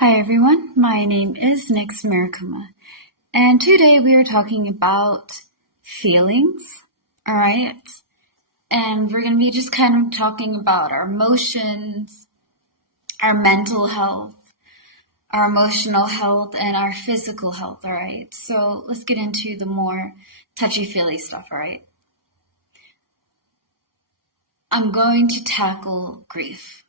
Hi everyone, my name is Nix Marikuma, and today we are talking about feelings, alright? And we're going to be just kind of talking about our emotions, our mental health, our emotional health, and our physical health, alright? So let's get into the more touchy-feely stuff, alright? I'm going to tackle grief.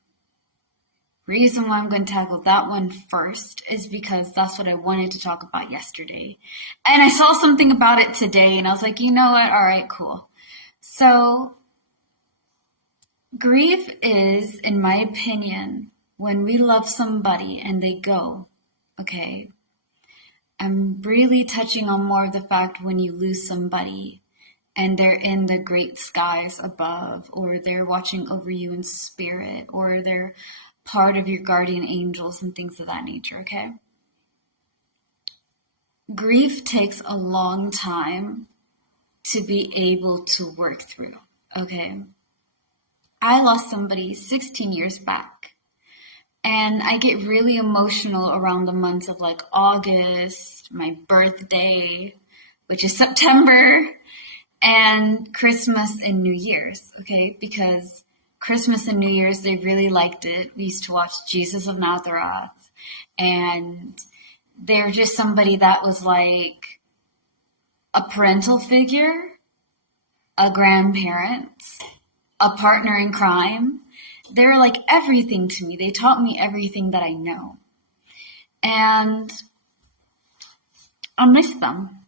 Reason why I'm going to tackle that one first is because that's what I wanted to talk about yesterday. And I saw something about it today and I was like, you know what? All right, cool. So grief is, in my opinion, when we love somebody and they go, okay? I'm really touching on more of the fact when you lose somebody and they're in the great skies above, or they're watching over you in spirit, or they're part of your guardian angels and things of that nature, okay? Grief takes a long time to be able to work through, okay? I lost somebody 16 years back, and I get really emotional around the months of like August, my birthday, which is September, and Christmas and New Year's, okay? Because Christmas and New Year's, they really liked it. We used to watch Jesus of Nazareth, and they're just somebody that was like a parental figure, a grandparent, a partner in crime. They're like everything to me. They taught me everything that I know. And I miss them.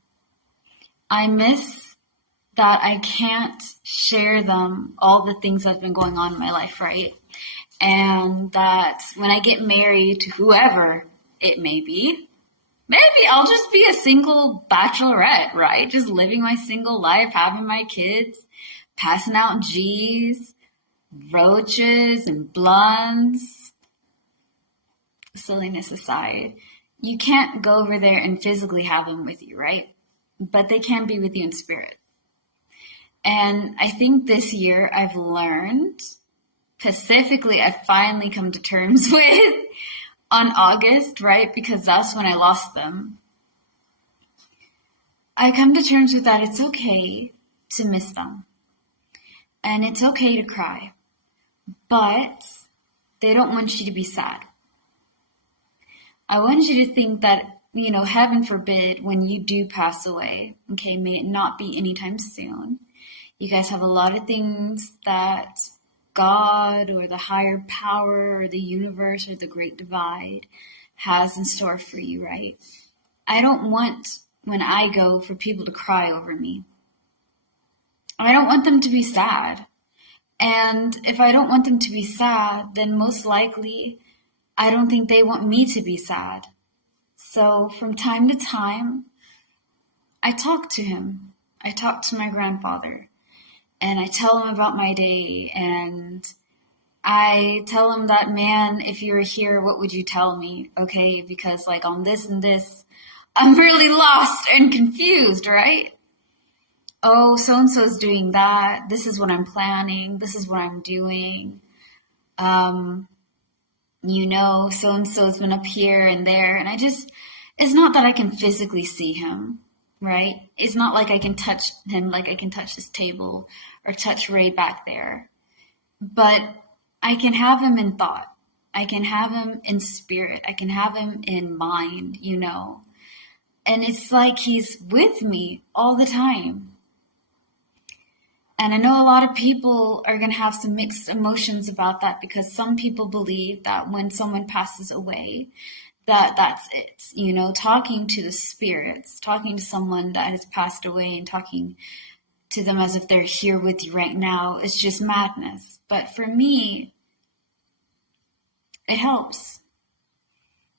I miss that I can't share them all the things that's been going on in my life, right? And that when I get married to whoever it may be, maybe I'll just be a single bachelorette, right? Just living my single life, having my kids, passing out G's, roaches, and blunts. Silliness aside, you can't go over there and physically have them with you, right? But they can be with you in spirit. And I think this year I've learned, specifically I've finally come to terms with on August, right? Because that's when I lost them. I come to terms with that it's okay to miss them. And it's okay to cry. But they don't want you to be sad. I want you to think that, heaven forbid, when you do pass away, okay, may it not be anytime soon. You guys have a lot of things that God or the higher power or the universe or the great divide has in store for you, right? I don't want, when I go, for people to cry over me. I don't want them to be sad. And if I don't want them to be sad, then most likely I don't think they want me to be sad. So from time to time, I talk to him. I talk to my grandfather. And I tell him about my day, and I tell him that, man, if you were here, what would you tell me? Okay, because like on this and this, I'm really lost and confused, right? Oh, so-and-so's doing that. This is what I'm planning. This is what I'm doing. So-and-so's been up here and there. And it's not that I can physically see him, right? It's not like I can touch him like I can touch this table or touch Ray back there. But I can have him in thought. I can have him in spirit. I can have him in mind, And it's like he's with me all the time. And I know a lot of people are going to have some mixed emotions about that, because some people believe that when someone passes away, that's it. Talking to the spirits, talking to someone that has passed away and talking to them as if they're here with you right now is just madness. But for me, it helps.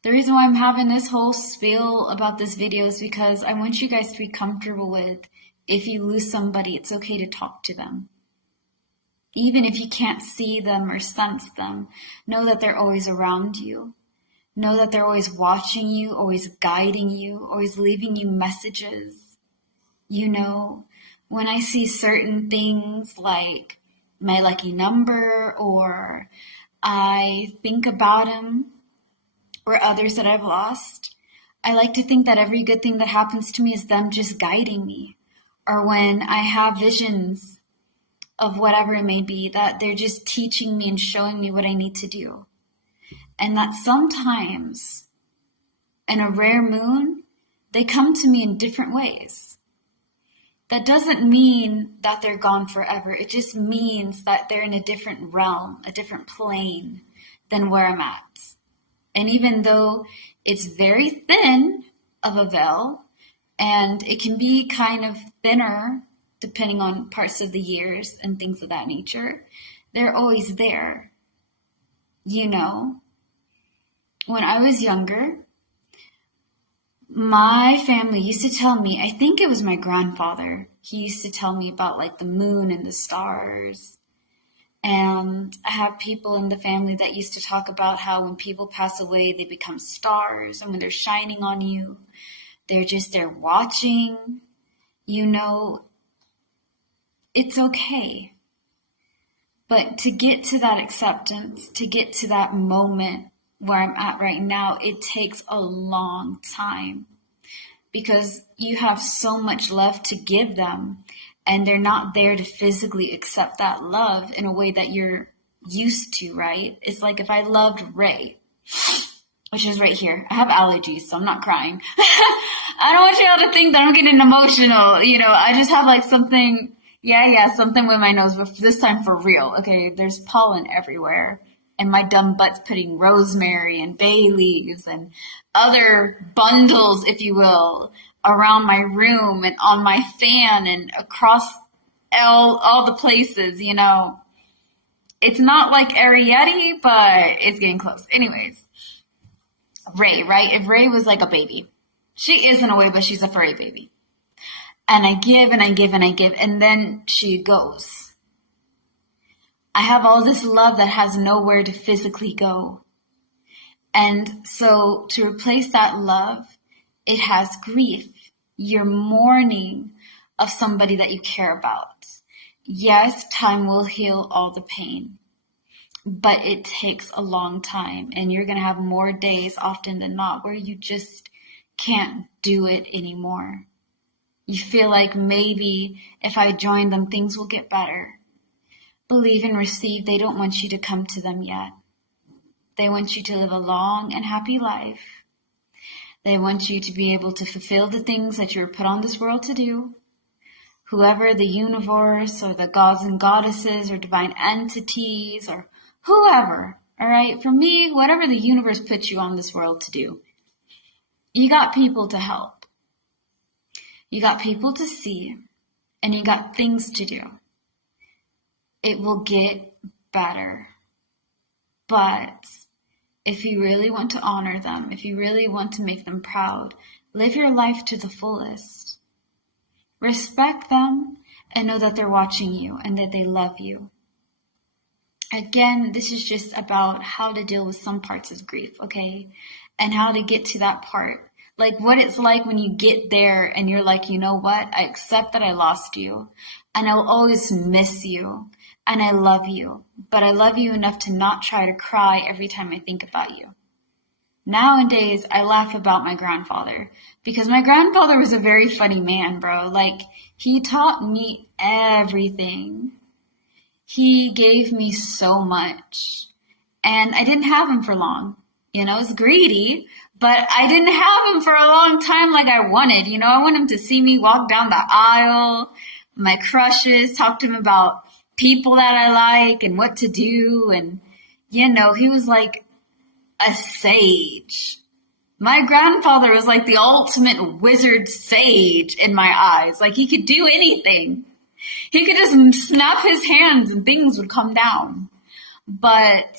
The reason why I'm having this whole spiel about this video is because I want you guys to be comfortable with, if you lose somebody, it's okay to talk to them. Even if you can't see them or sense them, know that they're always around you. Know that they're always watching you, always guiding you, always leaving you messages. When I see certain things like my lucky number, or I think about them, or others that I've lost, I like to think that every good thing that happens to me is them just guiding me. Or when I have visions of whatever it may be, that they're just teaching me and showing me what I need to do. And that sometimes, in a rare moon, they come to me in different ways. That doesn't mean that they're gone forever. It just means that they're in a different realm, a different plane than where I'm at. And even though it's very thin of a veil, and it can be kind of thinner depending on parts of the years and things of that nature, they're always there. You know, when I was younger, my family used to tell me, I think it was my grandfather, he used to tell me about like the moon and the stars. And I have people in the family that used to talk about how when people pass away, they become stars. And when they're shining on you, they're just there watching. You know, it's okay. But to get to that acceptance, to get to that moment where I'm at right now, it takes a long time. Because you have so much left to give them. And they're not there to physically accept that love in a way that you're used to, right? It's like if I loved Ray, which is right here. I have allergies, so I'm not crying. I don't want you all to think that I'm getting emotional. You know, I just have like something, something with my nose, but this time for real. Okay, there's pollen everywhere. And my dumb butt's putting rosemary and bay leaves and other bundles, if you will, around my room and on my fan and across all the places, you know. It's not like Arietti, but it's getting close. Anyways, Ray, right? If Ray was like a baby, she is in a way, but she's a furry baby. And I give and I give and I give, and then she goes. I have all this love that has nowhere to physically go. And so to replace that love, it has grief. You're mourning of somebody that you care about. Yes, time will heal all the pain, but it takes a long time, and you're going to have more days often than not where you just can't do it anymore. You feel like maybe if I join them, things will get better. Believe and receive, they don't want you to come to them yet. They want you to live a long and happy life. They want you to be able to fulfill the things that you were put on this world to do. Whoever the universe or the gods and goddesses or divine entities or whoever, all right? For me, whatever the universe puts you on this world to do, you got people to help. You got people to see, and you got things to do. It will get better. But if you really want to honor them, if you really want to make them proud, live your life to the fullest. Respect them and know that they're watching you and that they love you. Again, this is just about how to deal with some parts of grief, okay? And how to get to that part. Like what it's like when you get there and you're like, you know what? I accept that I lost you and I'll always miss you. And I love you, but I love you enough to not try to cry every time I think about you. Nowadays, I laugh about my grandfather because my grandfather was a very funny man, bro. Like, he taught me everything. He gave me so much, and I didn't have him for long. You know, it's greedy, but I didn't have him for a long time like I wanted. You know, I want him to see me walk down the aisle, my crushes, talk to him about people that I like and what to do. And, you know, he was like a sage. My grandfather was like the ultimate wizard sage in my eyes. Like he could do anything. He could just snap his hands and things would come down. But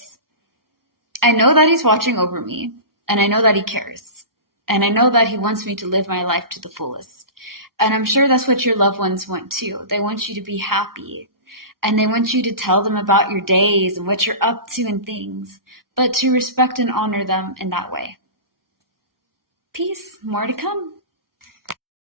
I know that he's watching over me, and I know that he cares. And I know that he wants me to live my life to the fullest. And I'm sure that's what your loved ones want too. They want you to be happy. And they want you to tell them about your days and what you're up to and things, but to respect and honor them in that way. Peace. More to come.